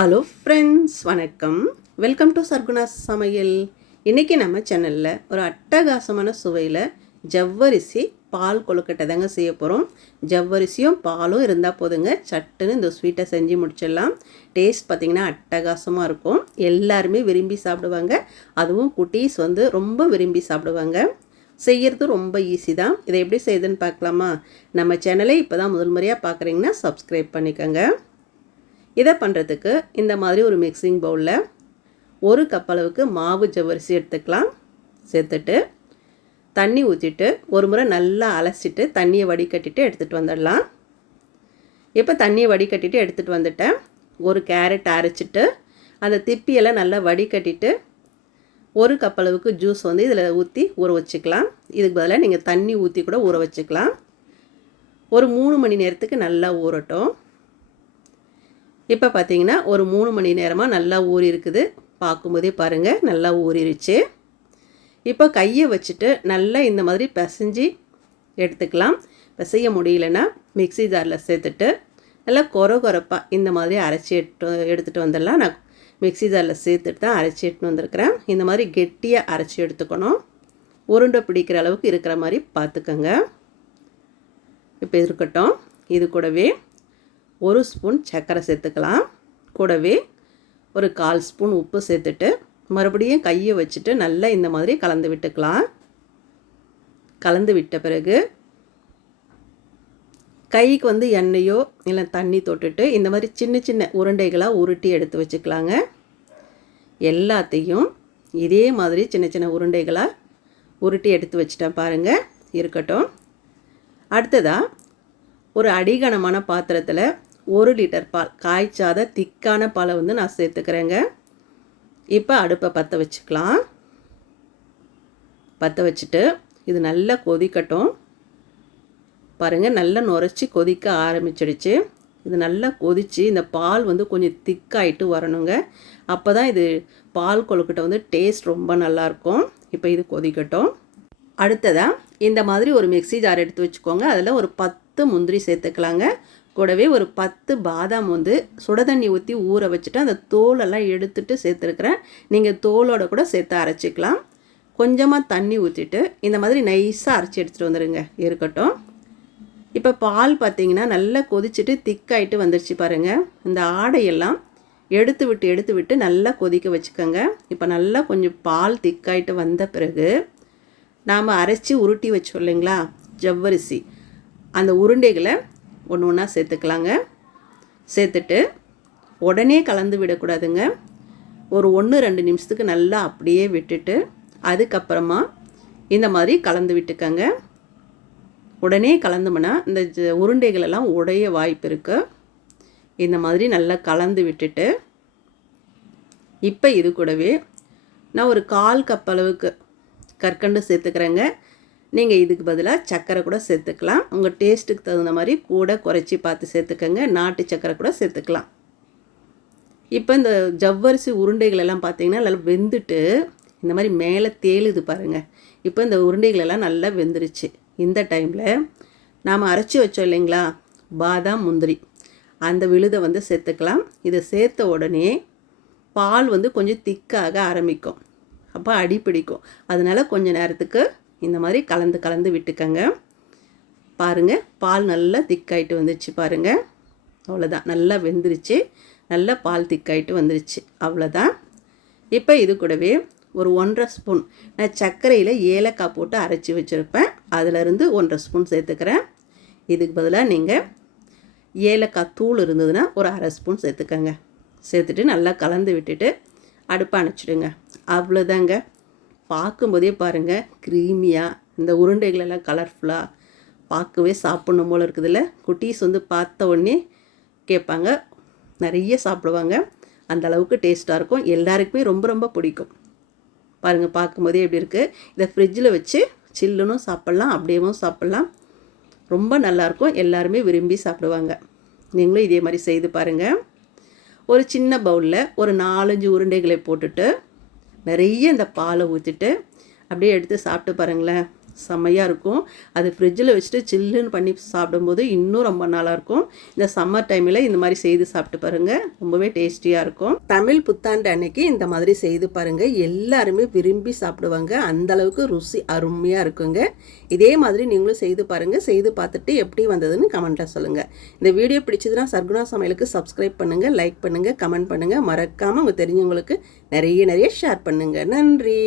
Hello friends, வணக்கம். Welcome to சர்க்குணாஸ் சமையல். இன்றைக்கி நம்ம சேனலில் ஒரு அட்டகாசமான சுவையில் ஜவ்வரிசி பால் கொழுக்கட்டை தாங்க செய்ய போகிறோம். ஜவ்வரிசியும் பாலும் இருந்தால் போதுங்க, சட்டுன்னு இந்த ஸ்வீட்டை செஞ்சு முடிச்சிடலாம். டேஸ்ட் பார்த்திங்கன்னா அட்டகாசமாக இருக்கும். எல்லாருமே விரும்பி சாப்பிடுவாங்க. அதுவும் குட்டீஸ் ரொம்ப விரும்பி சாப்பிடுவாங்க. செய்கிறது ரொம்ப ஈஸி தான். இதை எப்படி செய்யுதுன்னு பார்க்கலாமா? நம்ம சேனலை இப்போ தான் முதல் முறையாக பார்க்குறீங்கன்னா சப்ஸ்கிரைப் பண்ணிக்கோங்க. இதை பண்ணுறதுக்கு இந்த மாதிரி ஒரு மிக்சிங் பவுலில் 1 கப் அளவுக்கு மாவு ஜவ்வரிசி எடுத்துக்கலாம். சேர்த்துட்டு தண்ணி ஊற்றிட்டு ஒரு முறை நல்லா அலசிட்டு தண்ணியை வடிகட்டிட்டு எடுத்துகிட்டு வந்துடலாம். இப்போ தண்ணியை வடிகட்டிட்டு எடுத்துகிட்டு வந்துட்டேன். ஒரு கேரட் அரைச்சிட்டு அந்த திப்பியெல்லாம் நல்லா வடிகட்டிட்டு 1 கப் அளவுக்கு ஜூஸ் இதில் ஊற்றி ஊற வச்சுக்கலாம். இதுக்கு பதிலாக நீங்கள் தண்ணி ஊற்றி கூட ஊற வச்சுக்கலாம். ஒரு 3 மணி நேரத்துக்கு நல்லா ஊறட்டும். இப்போ பார்த்தீங்கன்னா ஒரு 3 மணி நேரமாக நல்லா ஊறி இருக்குது. பார்க்கும்போதே பாருங்கள், நல்லா ஊறிடுச்சு. இப்போ கையை வச்சுட்டு நல்லா இந்த மாதிரி பிசைஞ்சு எடுத்துக்கலாம். பிசைய முடியலன்னா மிக்ஸி ஜாரில் சேர்த்துட்டு நல்லா கொரப்பாக இந்த மாதிரி அரைச்சி எடுத்துகிட்டு வந்துடலாம். நான் மிக்ஸி ஜாரில் சேர்த்துட்டு தான் அரைச்சி எடுத்துன்னு வந்திருக்கிறேன். இந்த மாதிரி கெட்டியாக அரைச்சி எடுத்துக்கணும். உருண்டை பிடிக்கிற அளவுக்கு இருக்கிற மாதிரி பார்த்துக்கோங்க. இப்போ இருக்கட்டும். இது கூடவே 1 ஸ்பூன் சர்க்கரை சேர்த்துக்கலாம். கூடவே ஒரு 1/4 ஸ்பூன் உப்பு சேர்த்துட்டு மறுபடியும் கையை வச்சுட்டு நல்லா இந்த மாதிரி கலந்து விட்டுக்கலாம். கலந்து விட்ட பிறகு கைக்கு எண்ணெயோ இல்லை தண்ணி தொட்டுட்டு இந்த மாதிரி சின்ன சின்ன உருண்டைகளாக உருட்டி எடுத்து வச்சுக்கலாங்க. எல்லாத்தையும் இதே மாதிரி சின்ன சின்ன உருண்டைகளாக உருட்டி எடுத்து வச்சுட்டேன் பாருங்கள். இருக்கட்டும். அடுத்ததாக ஒரு அடிகனமான பாத்திரத்தில் 1 லிட்டர் பால், காய்ச்சாத திக்கான பாலை நான் சேர்த்துக்கிறேங்க. இப்போ அடுப்பை பற்ற வச்சுக்கலாம். பற்ற வச்சுட்டு இது நல்லா கொதிக்கட்டும். பாருங்கள், நல்லா நுரைச்சி கொதிக்க ஆரம்பிச்சிடுச்சு. இது நல்லா கொதித்து இந்த பால் கொஞ்சம் திக்காயிட்டு வரணுங்க. அப்போ தான் இது பால் கொழுக்கட்டை டேஸ்ட் ரொம்ப நல்லாயிருக்கும். இப்போ இது கொதிக்கட்டும். அடுத்ததாக இந்த மாதிரி ஒரு மிக்ஸி ஜார் எடுத்து வச்சுக்கோங்க. அதில் ஒரு 10 முந்திரி சேர்த்துக்கலாங்க. கூடவே ஒரு 10 பாதாம் சுட தண்ணி ஊற்றி ஊற வச்சுட்டு அந்த தோலெல்லாம் எடுத்துகிட்டு சேர்த்துருக்குறேன். நீங்கள் தோலோடு கூட சேர்த்து அரைச்சிக்கலாம். கொஞ்சமாக தண்ணி ஊற்றிட்டு இந்த மாதிரி நைஸாக அரைச்சி எடுத்துகிட்டு வந்துடுங்க. இருக்கட்டும். இப்போ பால் பார்த்திங்கன்னா நல்லா கொதிச்சுட்டு திக்காயிட்டு வந்துடுச்சு பாருங்கள். இந்த ஆடையெல்லாம் எடுத்து விட்டு நல்லா கொதிக்க வச்சுக்கோங்க. இப்போ நல்லா கொஞ்சம் பால் திக்காயிட்டு வந்த பிறகு நாம் அரைச்சி உருட்டி வச்சோம் இல்லைங்களா ஜவ்வரிசி, அந்த உருண்டைகளை ஒன்று ஒன்றா சேர்த்துக்கலாங்க. சேர்த்துட்டு உடனே கலந்து விடக்கூடாதுங்க. ஒரு 1-2 நிமிஷத்துக்கு நல்லா அப்படியே விட்டுட்டு அதுக்கப்புறமா இந்த மாதிரி கலந்து விட்டுக்கங்க. உடனே கலந்தோம்னா இந்த உருண்டைகளெல்லாம் உடைய வாய்ப்பு இருக்குது. இந்த மாதிரி நல்லா கலந்து விட்டுட்டு இப்போ இது கூடவே நான் ஒரு 1/4 கப் அளவுக்கு கற்கண்டு சேர்த்துக்கிறேங்க. நீங்கள் இதுக்கு பதிலாக சர்க்கரை கூட சேர்த்துக்கலாம். உங்கள் டேஸ்ட்டுக்கு தகுந்த மாதிரி கூட குறைச்சி பார்த்து சேர்த்துக்கங்க. நாட்டு சர்க்கரை கூட சேர்த்துக்கலாம். இப்போ இந்த ஜவ்வரிசி உருண்டைகளெல்லாம் பார்த்திங்கன்னா நல்லா வெந்துட்டு இந்த மாதிரி மேலே தேளுது பாருங்கள். இப்போ இந்த உருண்டைகளெல்லாம் நல்லா வெந்துருச்சு. இந்த டைமில் நாம் அரைச்சி வச்சோம் இல்லைங்களா பாதாம் முந்திரி, அந்த விழுதை சேர்த்துக்கலாம். இதை சேர்த்த உடனே பால் கொஞ்சம் திக்காக ஆரம்பிக்கும். அப்போ அடி பிடிக்கும். அதனால் கொஞ்சம் நேரத்துக்கு இந்த மாதிரி கலந்து விட்டுக்கங்க. பாருங்கள், பால் நல்லா திக்காயிட்டு வந்துருச்சு பாருங்கள். அவ்வளோதான், நல்லா வெந்துருச்சு. நல்லா பால் திக்காயிட்டு வந்துருச்சு. அவ்வளோதான். இப்போ இது கூடவே ஒரு 1/2 ஸ்பூன் நான் சர்க்கரையில் ஏலக்காய் போட்டு அரைச்சி வச்சுருப்பேன். அதிலிருந்து 1/2 ஸ்பூன் சேர்த்துக்கிறேன். இதுக்கு பதிலாக நீங்கள் ஏலக்காய் தூள் இருந்ததுன்னா ஒரு 1/2 ஸ்பூன் சேர்த்துக்கங்க. சேர்த்துட்டு நல்லா கலந்து விட்டுட்டு அடுப்பை அணைச்சிடுங்க. அவ்வளோதாங்க. பார்க்கும்போதே பாருங்கள், க்ரீமியாக இந்த உருண்டைகளெல்லாம் கலர்ஃபுல்லாக பார்க்கவே சாப்பிட்ணும் போல் இருக்குதுல்ல. குட்டீஸ் பார்த்த உடனே கேட்பாங்க, நிறைய சாப்பிடுவாங்க. அந்த அளவுக்கு டேஸ்ட்டாக இருக்கும். எல்லாருக்குமே ரொம்ப ரொம்ப பிடிக்கும். பாருங்கள், பார்க்கும்போதே எப்படி இருக்குது. இதை ஃப்ரிட்ஜில் வச்சு சில்லுன்னும் சாப்பிட்லாம், அப்படியேவும் சாப்பிட்லாம். ரொம்ப நல்லாயிருக்கும். எல்லாருமே விரும்பி சாப்பிடுவாங்க. நீங்களும் இதே மாதிரி செய்து பாருங்கள். ஒரு சின்ன பவுலில் ஒரு 4-5 உருண்டைகளை போட்டுட்டு நிறைய இந்த பாலை ஊற்றிட்டு அப்படியே எடுத்து சாப்பிட்டு பாருங்களேன். செம்மையாக இருக்கும். அது ஃப்ரிட்ஜில் வச்சுட்டு சில்லுன்னு பண்ணி சாப்பிடும்போது இன்னும் ரொம்ப நல்லாயிருக்கும். இந்த சம்மர் டைமில் இந்த மாதிரி செய்து சாப்பிட்டு பாருங்கள், ரொம்பவே டேஸ்டியாக இருக்கும். தமிழ் புத்தாண்டு அன்னைக்கு இந்த மாதிரி செய்து பாருங்கள், எல்லாருமே விரும்பி சாப்பிடுவாங்க. அந்தளவுக்கு ருசி அருமையாக இருக்குங்க. இதே மாதிரி நீங்களும் செய்து பாருங்கள். செய்து பார்த்துட்டு எப்படி வந்ததுன்னு கமெண்ட்டில் சொல்லுங்கள். இந்த வீடியோ பிடிச்சதுன்னா சர்க்குணா சமையலுக்கு சப்ஸ்கிரைப் பண்ணுங்கள், லைக் பண்ணுங்கள், கமெண்ட் பண்ணுங்கள். மறக்காமல் உங்கள் தெரிஞ்சவங்களுக்கு நிறைய ஷேர் பண்ணுங்கள். நன்றி.